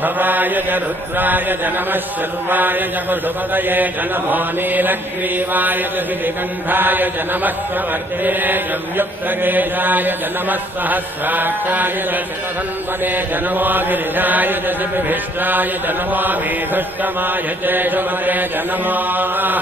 भवाय च रुद्राय च नमः शर्वाय च पशुपतये च नमो नीलग्रीवाय च शितिकण्ठाय च नमः प्रवर्ते च व्युक्तकेशाय च नमः सहस्राक्षाय च शतधन्वने च नमो गिरिजाय च शिपिभिष्टाय च नमो मेघुष्टमाय च शुभते च नमो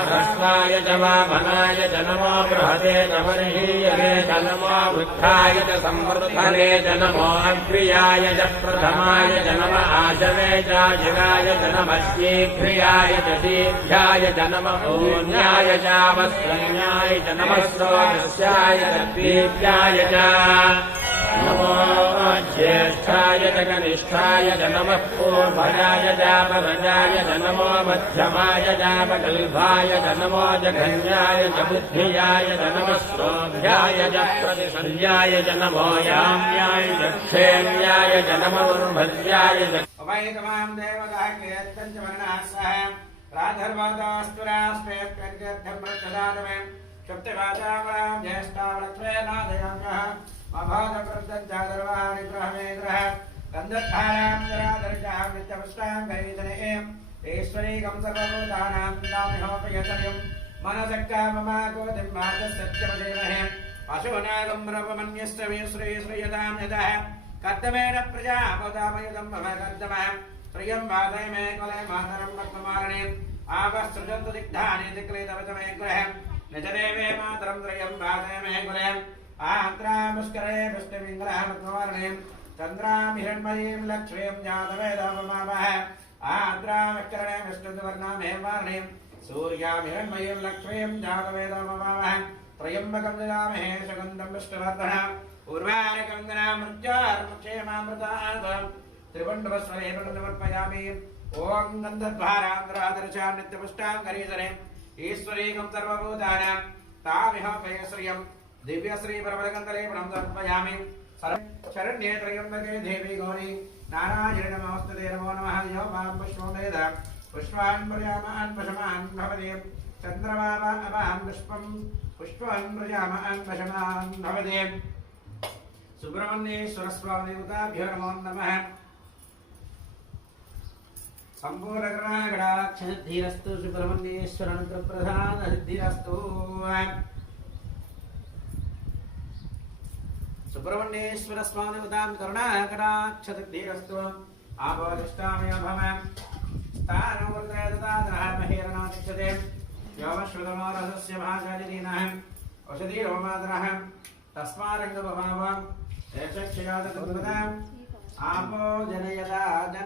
ह्रस्वाय च वामनाय च नमो बृहते च वर्षीयते च नमो वृद्धाय च संवर्धने च नमो अग्र्याय च प्रथमाय च नमः आशवे च जिगाय च नमः शीघ्र्याय च शीघ्राय च नमः ऊन्याय च वस्त्रन्याय च नमः स्रोतस्याय च दीप्याय च नमो ज्येष्ठाय च कनिष्ठाय च नमः पूर्वजाय च परजाय च नमो मध्यमाय च कल्भाय च नमो जघन्याय च बुद्धियाय च नमः श्रोभ्याय च प्रतिसंज्ञाय च नमो याम्याय च क्षेम्याय च नमो उर्भद्याय च उभयतमां देवताः कीर्तन् च वर्णाः सह राधर्वादास्तुरास्पेत्यर्घ्यप्रत्यदातमे सप्तवादावरां ज्येष्ठावलत्वेनादयाम्यः अभागप्रत्यञ्चादर्वाणि ग्रहमेग्रह गन्धद्धारां जरादर्शां नित्यपुष्टां गरीधने ईश्वरीकं सर्वभूतानां नामिहोपयतयं मनसक्काममाकोतिं मातसत्यमदेमहे अशोनागं ब्रह्ममन्यस्तमे श्रीयतां यतः कर्तमेन प्रजापदामयुतं भव कर्तमः प्रियं वादय मे कुले मातरं पद्ममालिने आवसृजन्तु दिग्धानि दिक्लेतवतमे ग्रहं निजदेवे मातरं त्रयं वादय मे कुले आन्द्रामुष्करे पुष्टिमिङ्गलमत्मवर्णीं चन्द्रां हिरण्मयीं लक्ष्मीं जातवेदममावः आन्द्रामुष्करणे विष्णुवर्णां हेमवर्णीं सूर्यां हिरण्मयीं लक्ष्मीं जातवेदममावः त्र्यम्बकं ददामहे सुगन्धं विष्णुवर्धनम् उर्वारकं मृत्युर्मुक्षेमामृतात् त्रिपुण्डवस्वरे समर्पयामि ॐ गन्धद्वारान्द्रादर्शां नित्यपुष्टां करीधरे ईश्वरीकं सर्वभूतानां तामिहोपयश्रियं दिव्यश्रीपरमलकन्दलेपनं समर्पयामि शरण्ये त्र्यम्बके देवी गौरी नारायणे नमोस्तुते नमो नमः यो मां पुष्पं वेद पुष्पान् प्रजामान् पशमान् भवति चन्द्रमावान् पुष्पं प्रजामान् पशमान् भवति सुब्रह्मण्येश्वर स्वामी देवताभ्यो नमो नमः संपूर्णकरुणाकटाक्षसिद्धिरस्तु सुब्रह्मण्येश्वर अनुग्रहप्रसादसिद्धिरस्तु सुब्रह्मण्येश्वर स्वामी देवतां करुणाकटाक्षसिद्धिरस्तु आपोदिष्टामय भव स्थानोवर्तय ददातः महेरणातिक्षते योमश्वतमोरसस्य महाचारिणः औषधिरोमादरः तस्मारङ्गभवावम् आपो जनयदा